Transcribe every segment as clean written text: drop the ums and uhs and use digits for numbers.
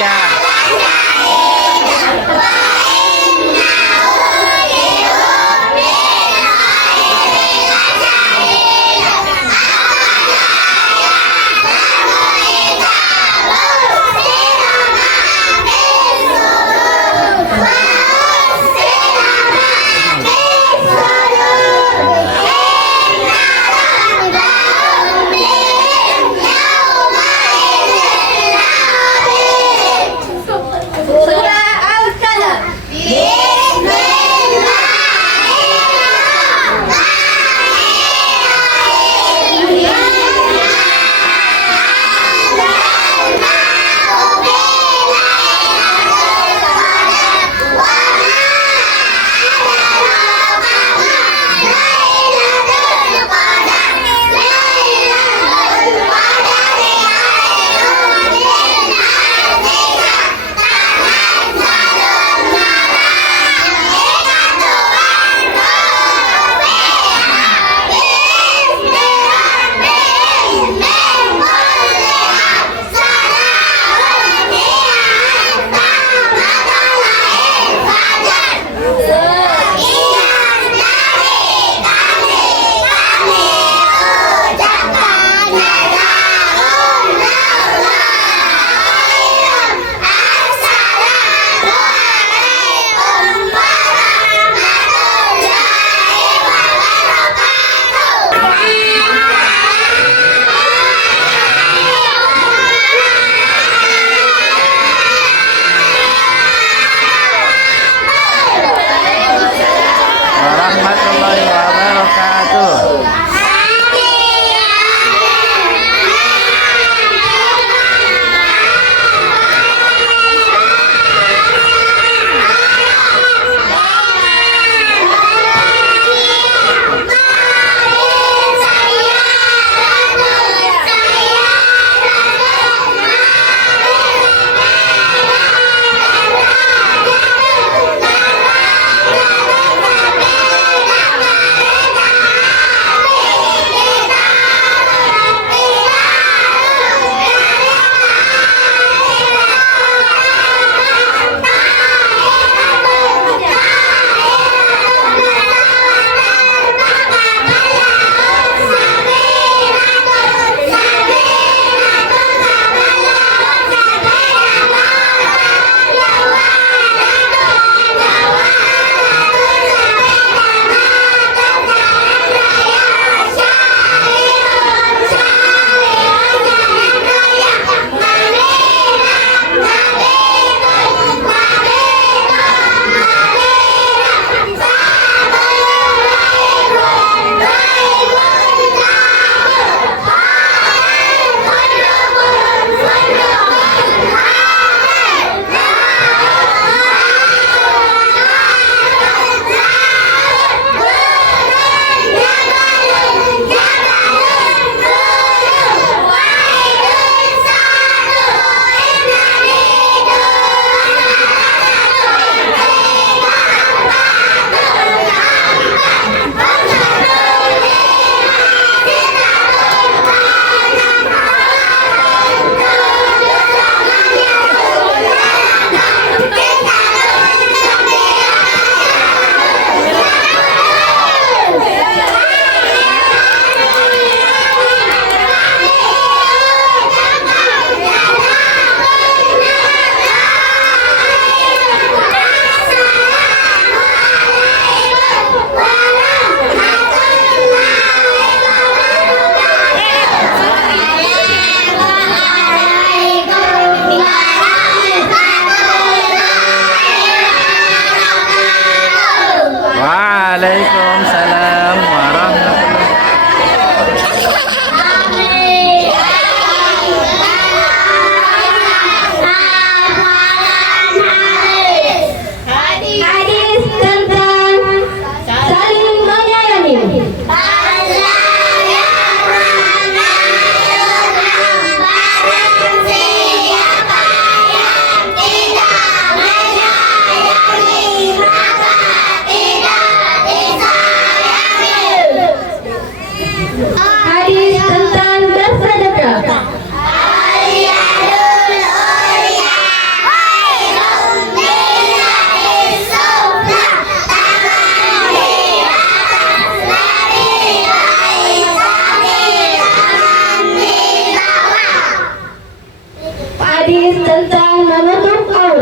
จ้า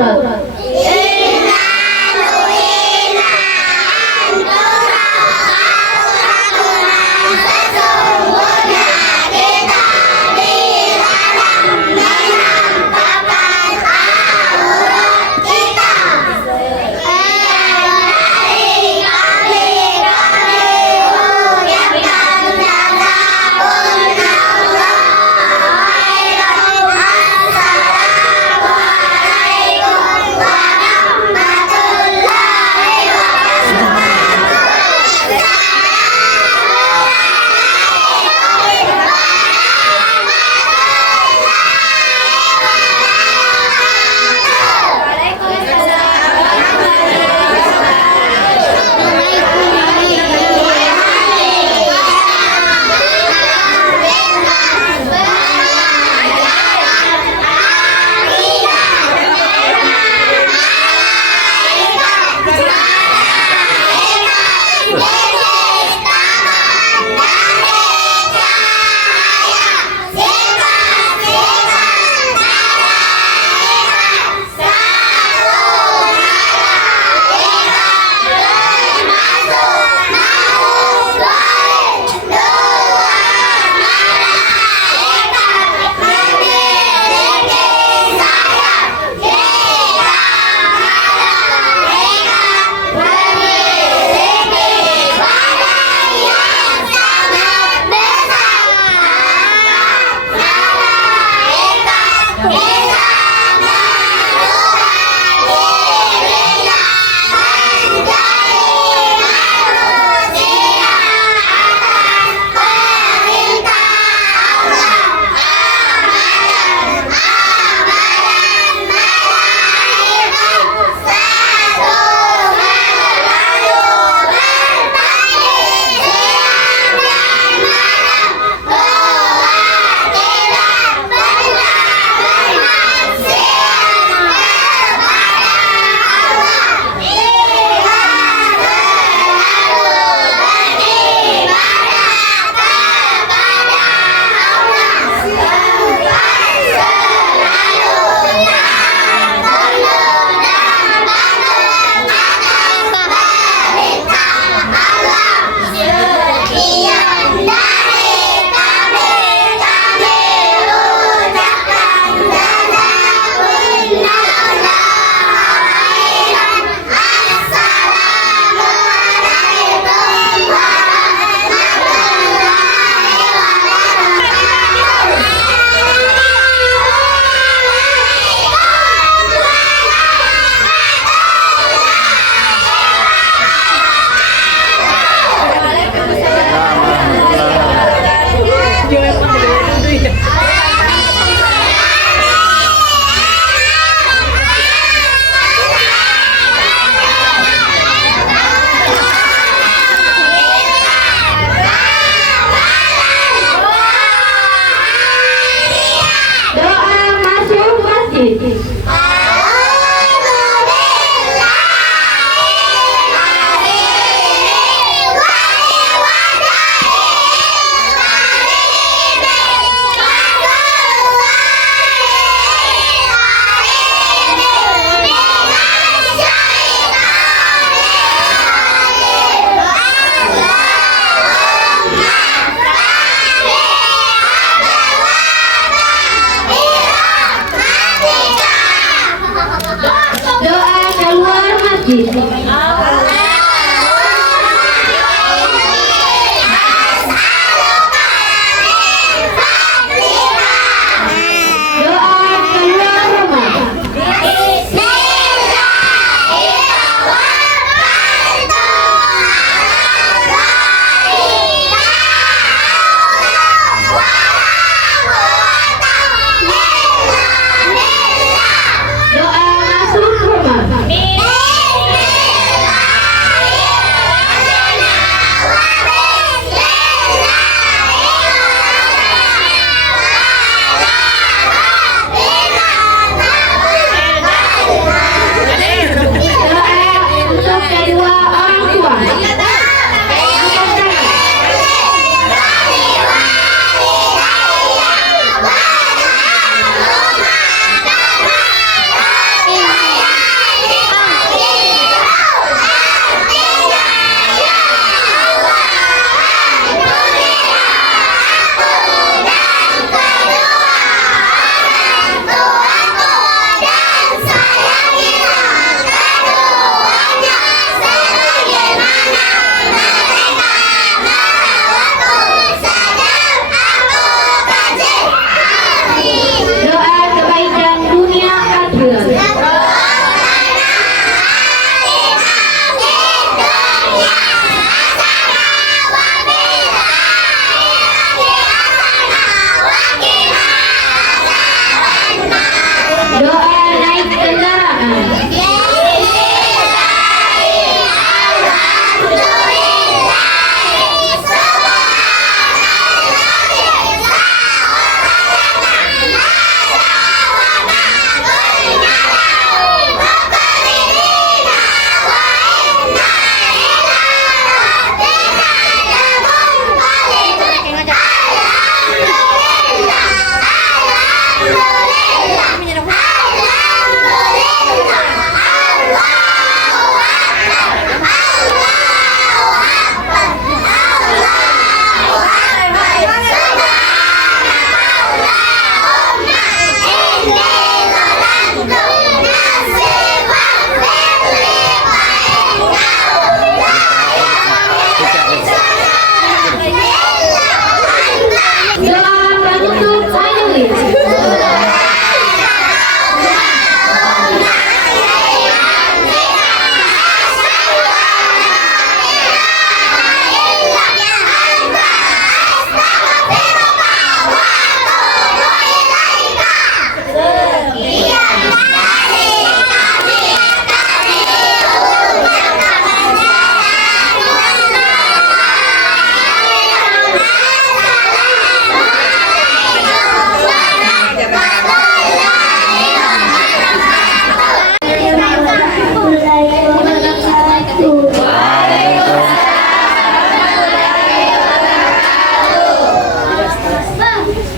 aurat.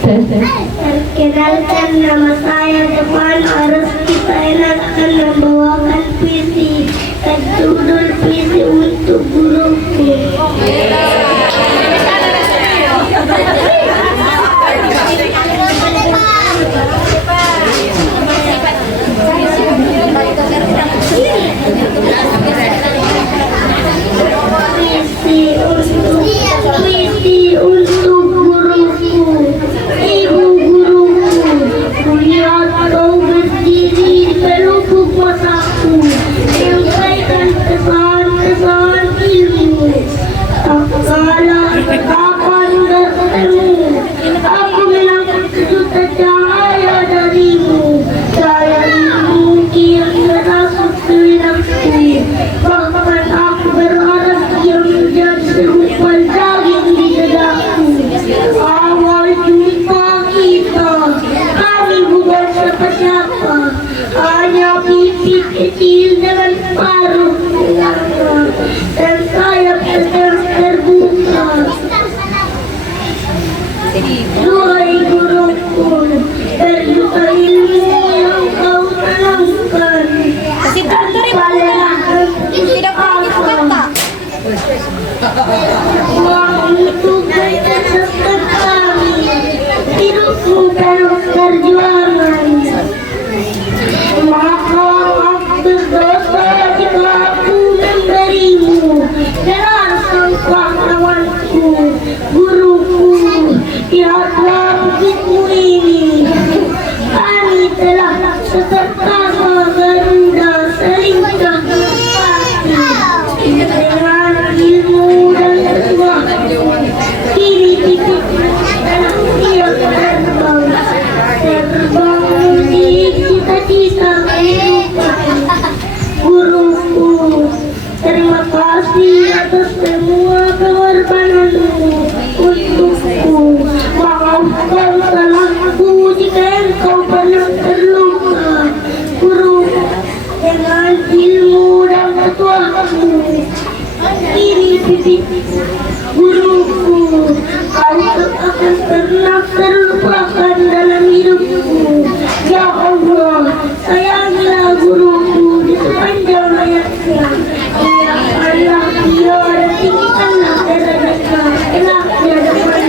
Perkenalkan, nama saya Depan. Harus kita enakan membawakan puisi. Judul puisi untuk guruku. Puisi untuk guruku. Ibu guruku, kulihat kau berdiri di pelupuk mataku, menyampaikan kesan-kesan ilmu. Tak kalah kapan bertemu, aku menangkap sejuta cahaya darimu. Cahaya ilmu yang merasuk ke benakku, bahkan aku berharap ia menjadi segumpal daging di dadaku. Awal jumpa kita, kami bukan siapa-siapa, hanya pipi kecil dengan paruh belaka dan sayap terbuka. Duhai guruku, berjuta ilmu yang kau tanamkan, Tidak apa untuk berkesempatan kami, hidupmu dalam perjuangan. Maka aku berdosa jika aku memberimu gelar sang pahlawanku. Guruku, lihatlah bukitmu ini. Kami telah seperkasa Garuda selingkah merpati dengan ilmu dan ketua. Kini titik dalam tiap terbang menuju cita-cita kehidupan. Guruku, terima kasih atas semua pengorbananmu untukku. Maafkan salahku jika engkau pernah terluka. Guru, dengan ilmu dan ketuamu, ini bibit guruku, kau tak akan pernah terlupakan dalam hidupku. Ya Allah, sayangilah guruku di sepanjang hayatnya. Muliakanlah dia dan tinggikanlah derajatnya kelak di hadapan.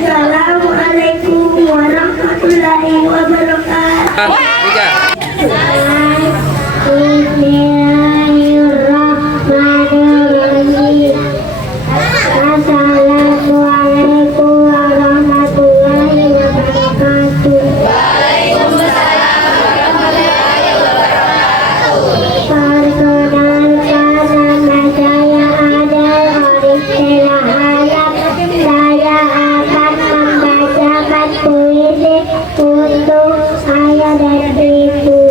Assalamualaikum warahmatullahi wabarakatuh. Bismillahirrahmanirrahim. Assalamualaikum warahmatullahi wabarakatuh. Perkenalkan, nama saya Adel Oristela Hayat. Saya akan membacakan puisi untuk saya dan ibu.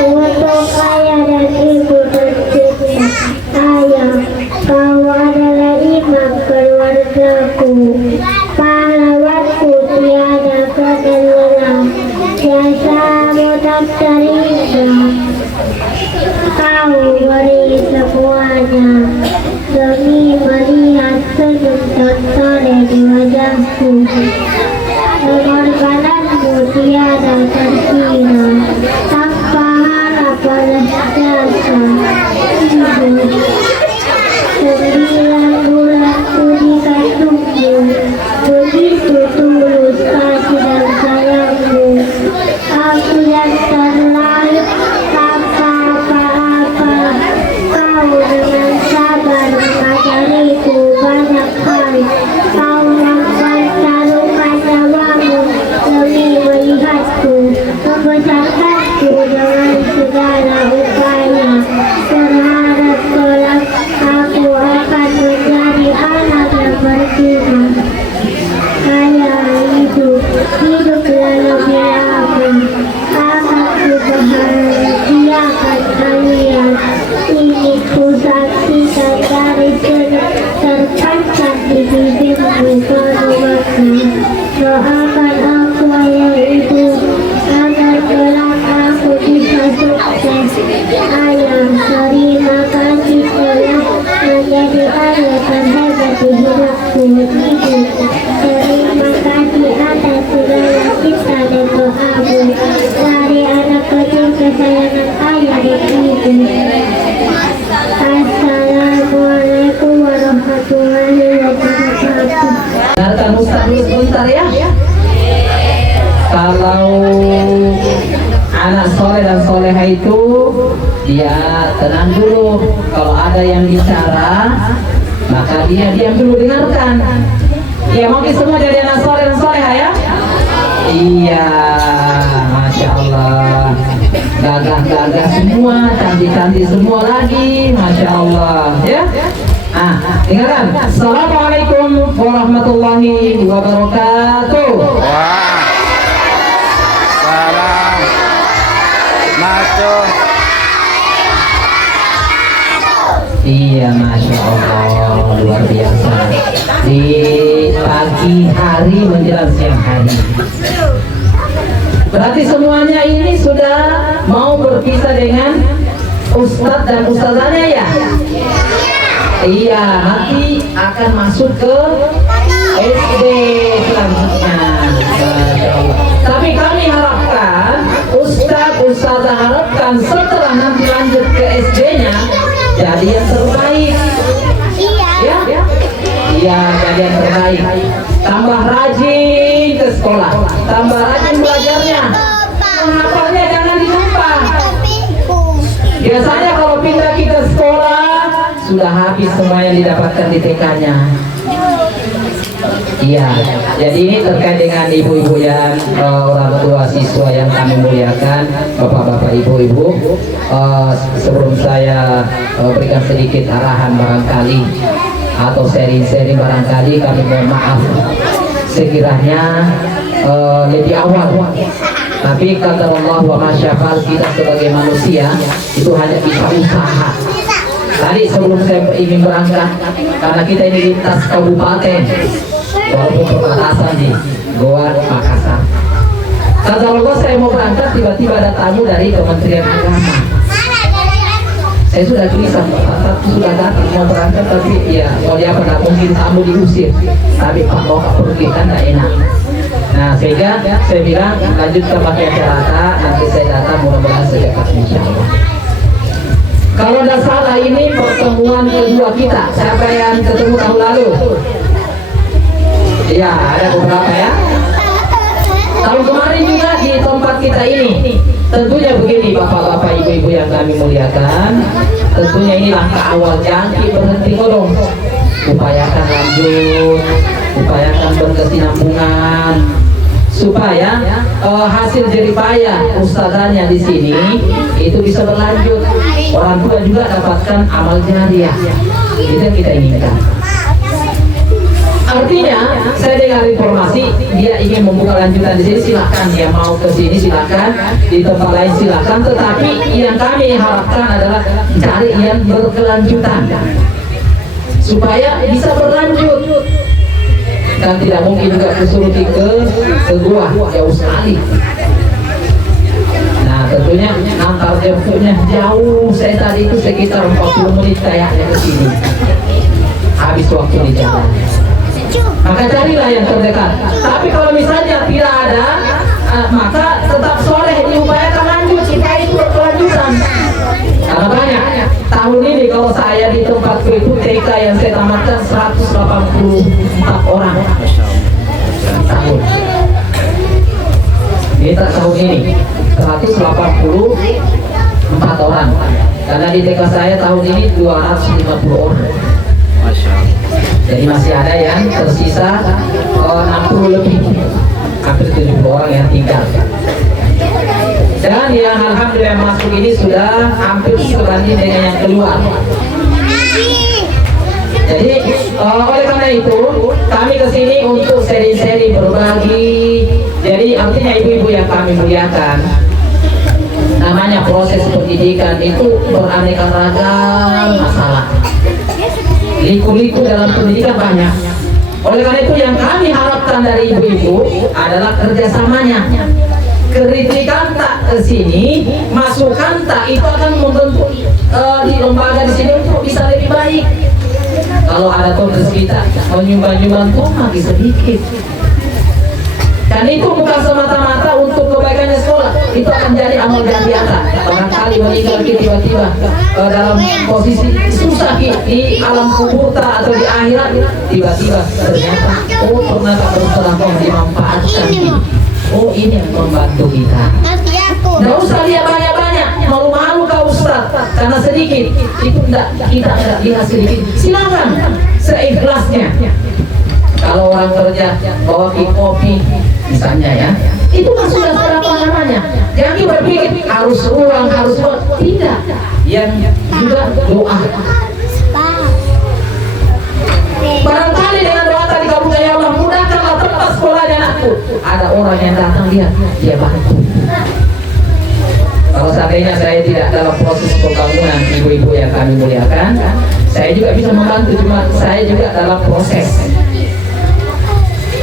Untuk saya dan ibu tercinta, sayang, kau adalah imam keluargaku, pahlawanku tiada kenal, jasamu tak terhingga. Kau beri semuanya demi melihat senyum tertoleh di wajahku. Pengorbananmu tiada terkira, tanpa harap balas jasa. Ibu, 9 bulan ku dikandungmu, begitu tulus kasih dan sayangmu. Aku yang terlahir tanpa apa-apa, kau dengan sabar mengajariku banyak hal. Kau yang mempertaruhkan nyawamu demi melihatku, membesarkanku dengan segala upaya. Berharap kelak aku akan menjadi anak yang berguna. Saya hiduplah lebih lama, akan ku bahagiakan kalian. Ini ku Dengarkan Ustaz dulu sebentar ya. Kalau anak soleh dan soleha itu dia tenang dulu. Kalau ada yang bicara maka dia diam dulu, dengarkan. Ya mungkin semua jadi anak soleh dan soleha ya. Iya, Masya Allah, gagah-gagah semua, cantik-cantik semua lagi, Masya Allah ya. Dengarkan. Assalamualaikum warahmatullahi wabarakatuh. Salam. Masuk. Iya, Masya Allah, luar biasa. Di pagi hari menjelang siang hari. Berarti semuanya ini sudah mau berpisah dengan Ustadz dan Ustazahnya ya? Iya, nanti akan masuk ke SD selanjutnya. Tapi kami harapkan, Ustazah harapkan setelah nanti lanjut ke SD-nya jadi yang terbaik. Ya? Iya, jadi yang terbaik. Tambah rajin ke sekolah, tambah rajin belajarnya. Menghafalnya jangan dilupa. Biasanya kalau pindah kita sekolah sudah habis semua yang didapatkan di TK-nya. Iya, jadi ini terkait dengan ibu-ibu yang orang tua siswa yang kami muliakan, bapak-bapak, ibu-ibu. Sebelum saya berikan sedikit arahan barangkali atau sharing-sharing barangkali, kami mohon maaf sekiranya lebih awal. Tapi kata Allah wa masyafal, kita sebagai manusia itu hanya bisa usaha. Tadi sebelum saya ingin berangkat, karena kita ini lintas kabupaten, walaupun perbatasan di Goa, Makassar. Kata Allah saya mau berangkat, tiba-tiba ada tamu dari Kementerian Agama. Saya sudah tulisan, sudah datang mau berangkat, tapi ya mau dia pernah mungkin tamu diusir. Tapi Pak mau pergi kan tidak enak. Nah sehingga saya bilang lanjutkan pakai acara, nanti saya datang mudah-mudahan sedekat insya Allah. Kalau tidak salah ini pertemuan kedua kita. Siapa yang ketemu tahun lalu? Iya, ada beberapa ya. Tahun kemarin juga di tempat kita ini. Tentunya begini bapak-bapak, ibu-ibu yang kami muliakan. Tentunya ini langkah awal, jangan berhenti ngomong. Upayakan lanjut, upayakan berkesinambungan, supaya hasil jeripaya ustazahnya di sini itu bisa berlanjut. Orang tua juga dapatkan amal jariah. Itu yang kita inginkan. Artinya, saya dengar informasi dia ingin membuka lanjutan di sini, silakan. Dia mau ke sini silakan, di tempat lain silakan. Tetapi yang kami harapkan adalah cari yang berkelanjutan supaya bisa berlanjut. Dan tidak mungkin juga kesuruti ke gua, jauh sekali. Nah tentunya antar jemputnya jauh. Saya tadi itu sekitar 40 menit kayaknya ke sini. Habis waktu di jalan. Maka carilah yang terdekat. Tapi kalau misalnya tidak ada, maka tetap soleh diupayakan lanjut. Kita itu berkelanjutan. Karena banyak. Tahun ini kalau saya di tempatku itu TK yang saya tamatkan 184 orang. Tahun. Ini tahun ini 184 orang. Karena di TK saya tahun ini 250 orang. Masya Allah. Jadi masih ada yang tersisa 60 lebih, hampir 70 orang yang tinggal. Dan yang alhamdulillah masuk ini sudah hampir sebanding dengan yang keluar. Jadi oleh karena itu kami kesini untuk seri-seri berbagi. Jadi artinya ibu-ibu yang kami muliakan, namanya proses pendidikan itu beraneka ragam masalah. Liku-liku dalam pendidikan banyak. Oleh karena itu yang kami harapkan dari ibu-ibu adalah kerjasamanya. Kritikan tak ke sini, masukan tak itu akan membentuk di lembaga di sini untuk bisa lebih baik. Kalau ada tugas kita menyumbang-nyumbang tuh lagi sedikit. Dan itu bukan semata-mata untuk kebaikannya sekolah, itu akan jadi amal jariah. barangkali meninggal tiba-tiba dalam posisi susah di alam kubur atau di akhirat, tiba-tiba ternyata pernah bersalah dimanfaatkan. Ini yang membantu kita. Nggak usah lihat banyak-banyak, malu-malu kau Ustaz karena sedikit itu kita nggak lihat sedikit, silakan seikhlasnya. Kalau orang kerja bawa kopi misalnya ya, itu kan sudah berapa namanya. Jangan berpikir harus uang, tidak. Yang juga doa. Barangkali dengan doa tadi kamu ya Allah mudahkanlah tempat sekolahnya anakku. Ada orang yang datang lihat, dia bantu. Kalau seandainya saya tidak dalam proses pembangunan ibu-ibu yang kami muliakan, saya juga bisa membantu, cuma saya juga dalam proses.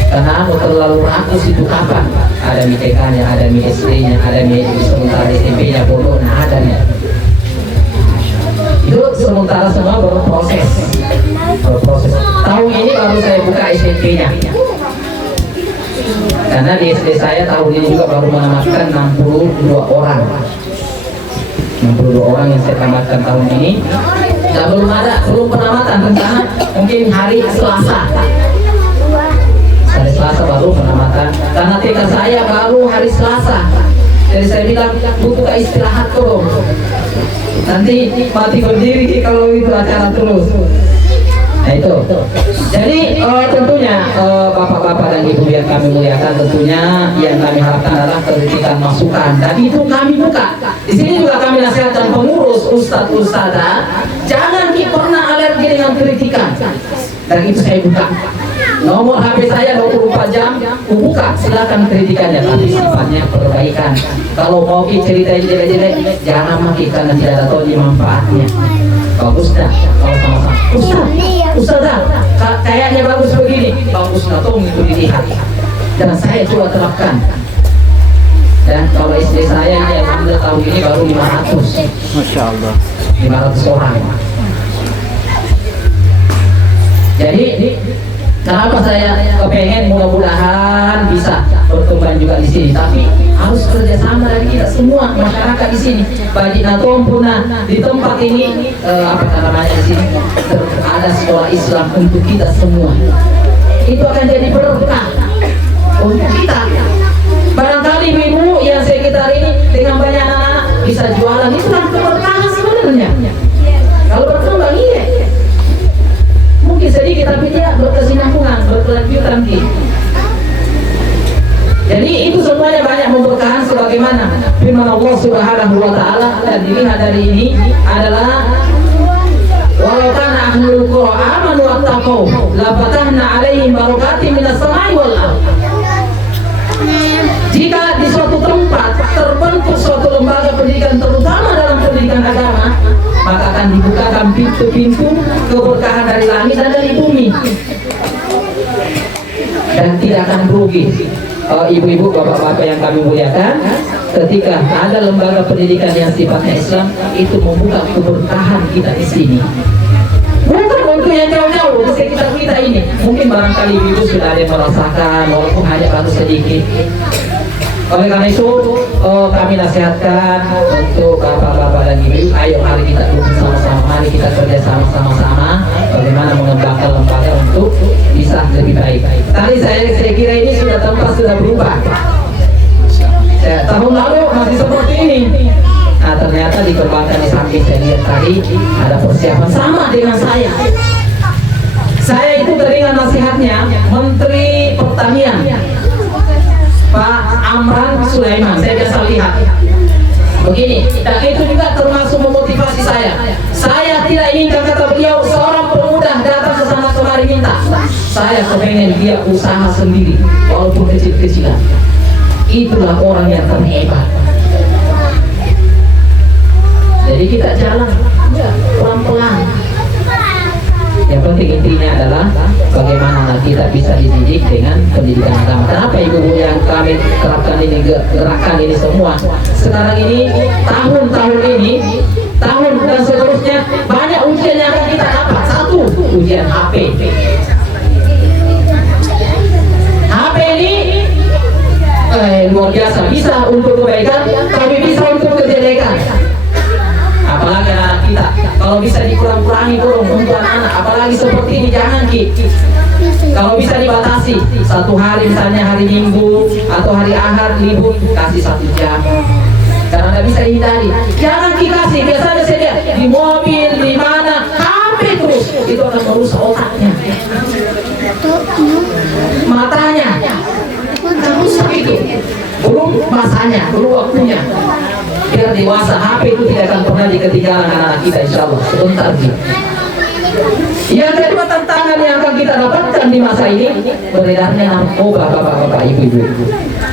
Karena aku terlalu rakus itu kapan? Ada mie TK-nya, ada mie SD-nya, ada mie sementara SMP-nya, bodoh, ada nih. Itu sementara semua berproses. Tahun ini baru saya buka SMP-nya. Karena di SD saya tahun ini juga baru menamatkan 62 orang. 62 orang yang saya tamatkan tahun ini. Dan belum penamatan, rencana mungkin hari Selasa. Hari Selasa baru penamatan. Karena TK saya baru hari Selasa. Jadi saya bilang butuh istirahat dong. Nanti mati berdiri kalau itu acara terus. Nah itu. Jadi tentunya bapak-bapak dan ibu yang kami muliakan, tentunya yang kami harapkan adalah kritikan masukan, dan itu kami buka. Di sini juga kami nasihatkan pengurus ustadz-ustadzah, jangan pernah alergi dengan kritikan. Dan itu saya buka. Nomor HP saya 24 jam, buka, silakan kritikannya, tapi sifatnya perbaikan. Kalau mau cerita jelek-jelek, jangan maki karena tidak ada tahu manfaatnya. Bagus dah, kalau sama-sama. Ustazah, kayaknya bagus begini, bagus nah tolong itu dilihat. Dan saya coba terapkan. Dan kalau istri saya ini alhamdulillah tahun ini baru 500. Masya Allah. 500 orang. Jadi kenapa saya kepengen mudah-mudahan bisa berkembang juga di sini, tapi harus kerjasama dari kita semua masyarakat di sini. Bagi natom punah di tempat ini apa namanya di sini ada sekolah Islam untuk kita semua. Itu akan jadi berkah untuk kita. Barangkali ibu yang sekitar ini dengan banyak anak-anak bisa jualan, itu kan keberkahan sebenarnya. Kalau berkembang iya. Mungkin sedikit tapi dia berkesinambungan, berkelanjutan gitu. Jadi itu semuanya banyak memberkahan sebagaimana firman Allah Subhanahu wa taala, dan dilihat dari ini adalah walau kana ahlul qura amanu wattaqau la fatahna 'alaihim barakatin minas samai wal ardh. Jika di suatu tempat terbentuk suatu lembaga pendidikan, terutama dalam pendidikan agama, maka akan dibukakan pintu-pintu keberkahan dari langit dan dari bumi, dan tidak akan rugi. Ibu-ibu, bapak-bapak yang kami muliakan, ketika ada lembaga pendidikan yang sifatnya Islam, itu membuka keberkahan kita di sini. Bukan untuk yang jauh-jauh di sekitar kita ini. Mungkin barangkali ibu sudah ada yang merasakan, walaupun hanya baru sedikit. Oleh karena itu, kami nasihatkan untuk bapak-bapak dan ibu, ayo mari kita duduk sama-sama, mari kita kerja sama-sama bagaimana mengembangkan lembaga untuk bisa lebih baik. Tadi saya kira ini sudah tempat sudah berubah. Tahun lalu masih seperti ini. Nah ternyata dikembangkan di samping saya lihat tadi ada persiapan sama dengan saya. Saya itu teringat nasihatnya Menteri Pertanian Pak Amran Sulaiman. Saya biasa lihat begini, dan itu juga termasuk memotivasi saya. Saya tidak inginkan, kata beliau, seorang pemuda datang ke sana kemari minta. Saya kepengen dia usaha sendiri, walaupun kecil-kecilan. Itulah orang yang terhebat. Jadi kita jalan pelan-pelan. Yang penting intinya adalah bagaimana kita bisa dididik dengan pendidikan agama. Kenapa ibu-ibu yang kami terapkan ini, gerakan ini semua sekarang ini, tahun-tahun ini, tahun dan seterusnya, banyak ujian yang akan kita dapat. Satu, ujian HP. HP ini luar biasa, bisa untuk kebaikan tapi bisa untuk kejelekan. kita. Kalau bisa dikurang-kurangi kurung untuk anak-anak, apalagi seperti ini jangan Ki. Kalau bisa dibatasi, satu hari misalnya hari Minggu atau hari Ahad libur, kasih 1 jam. Karena nggak bisa dihindari. Jangan dikasih, biasanya saya lihat di mobil, di mana, HP terus, itu akan merusak otaknya, matanya, akan rusak itu. Belum masanya, belum waktunya. Biar dewasa, HP itu tidak akan pernah ketinggalan anak-anak kita, insya Allah. Sebentar gitu. Yang kedua tantangan yang akan kita dapatkan di masa ini, beredarnya narkoba, bapak-bapak, ibu-ibu.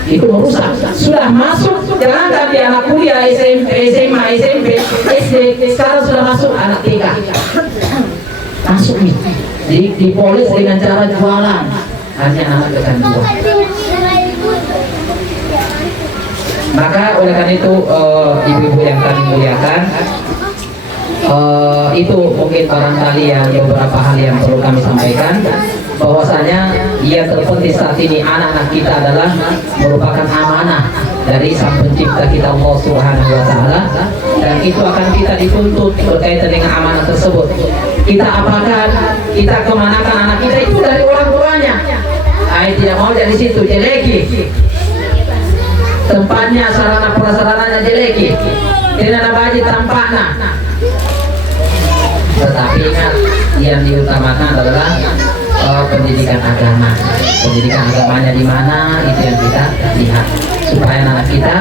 Itu merusak. Sudah masuk, jangan tadi anak kuliah, SMP, SMA, SMP, SD, sekarang sudah masuk anak TK. Masuk nih, dipolis dengan cara jualan, hanya anak kecanduan. Maka oleh karena itu ibu-ibu yang kami muliakan, itu mungkin barangkali yang beberapa hal yang perlu kami sampaikan, bahwasanya yang terpenting saat ini anak-anak kita adalah merupakan amanah dari Sang Pencipta kita Allah Subhanahu wa taala, dan itu akan kita dituntut berkaitan dengan amanah tersebut. Kita apakan, kita kemanakan anak kita itu dari orang tuanya. Tidak mau dari situ jeleki. Tempatnya sarana prasarananya jeleki. Tidak baji tampaknya. Tetapi ingat, yang diutamakan adalah pendidikan agama. Pendidikan agamanya di mana, itu yang kita lihat, supaya anak kita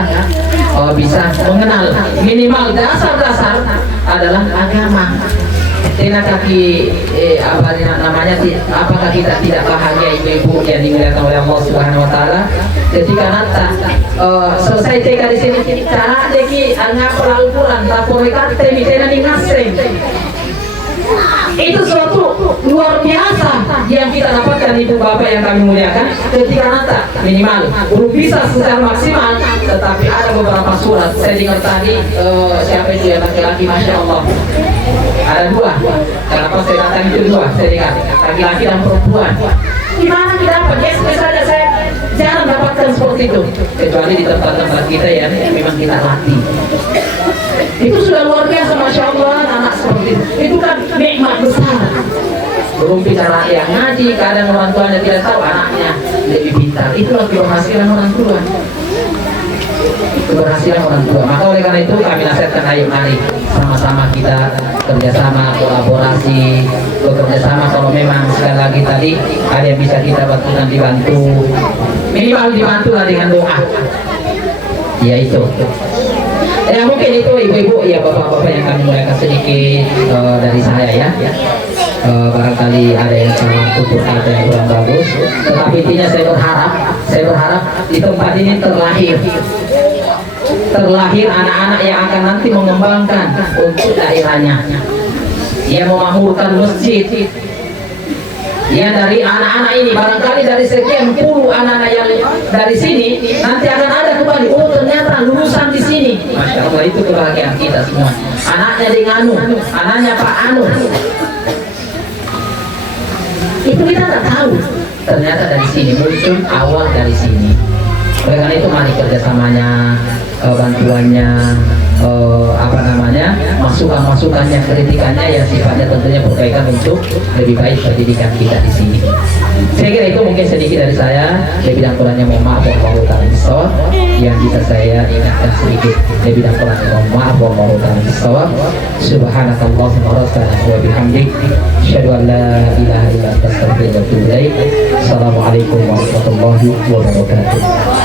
bisa mengenal minimal dasar-dasar adalah agama. Tidak kaki apa namanya, apakah kita tidak bahagia ibu-ibu yang dimuliakan oleh Allah Subhanahu wa taala ketika nanti selesai TK di sini cara deki anggap Al-Qur'an tak boleh kate mitena di ngaseng. Itu suatu luar biasa yang kita dapatkan ibu bapak yang kami muliakan ketika nanti minimal belum bisa secara maksimal, tetapi ada beberapa surat. Saya dengar tadi siapa itu yang laki-laki, masya Allah ada 2. Kenapa saya katakan itu 2? Saya dengar laki-laki dan perempuan. Gimana kita dapat? Ya saja saya jarang dapatkan seperti itu, kecuali di tempat-tempat kita yang memang kita latih. Itu sudah luar biasa, masya Allah, anak seperti itu. Itu kan nikmat besar. Belum bicara yang ngaji, kadang orang tuanya tidak tahu anaknya lebih pintar. Itulah keberhasilan orang tua. Keberhasilan orang tua. Maka oleh karena itu kami nasihatkan, ayo mari sama-sama kita kerjasama, kolaborasi, bekerja sama. Kalau memang sekali lagi tadi ada yang bisa kita bantukan, dibantu, minimal dibantulah dengan doa. Ya itu. Ya mungkin itu ibu-ibu, ya bapak-bapak yang kami muliakan, sedikit dari saya ya. Barangkali ada yang salah tutur kata yang kurang bagus, tetapi intinya saya berharap di tempat ini terlahir anak-anak yang akan nanti mengembangkan untuk daerahnya. Ia memakmurkan masjid. Ya, dari anak-anak ini barangkali dari sekian puluh anak-anak yang dari sini nanti akan ada kembali, oh ternyata lulusan di sini. Masya Allah, itu kebahagiaan kita semua. Anaknya di Anu, anaknya Pak Anu. Itu kita nggak tahu. Ternyata dari sini muncul, awal dari sini. Oleh karena itu mari kerjasamanya, bantuannya, masukan-masukannya, kritikannya yang sifatnya tentunya berkaitan untuk lebih baik pendidikan kita di sini. Saya kira itu mungkin sedikit dari saya. Lebih dan kurangnya mohon maaf wallahu ta'ala bishawab. Yang bisa saya ingatkan sedikit, lebih dan kurangnya mohon maaf wallahu ta'ala bishawab. Subhanakallahumma rabbana wa bihamdik, asyhadu an la ilaha illa anta astaghfiruka wa atubu ilaik. Assalamualaikum warahmatullahi wabarakatuh.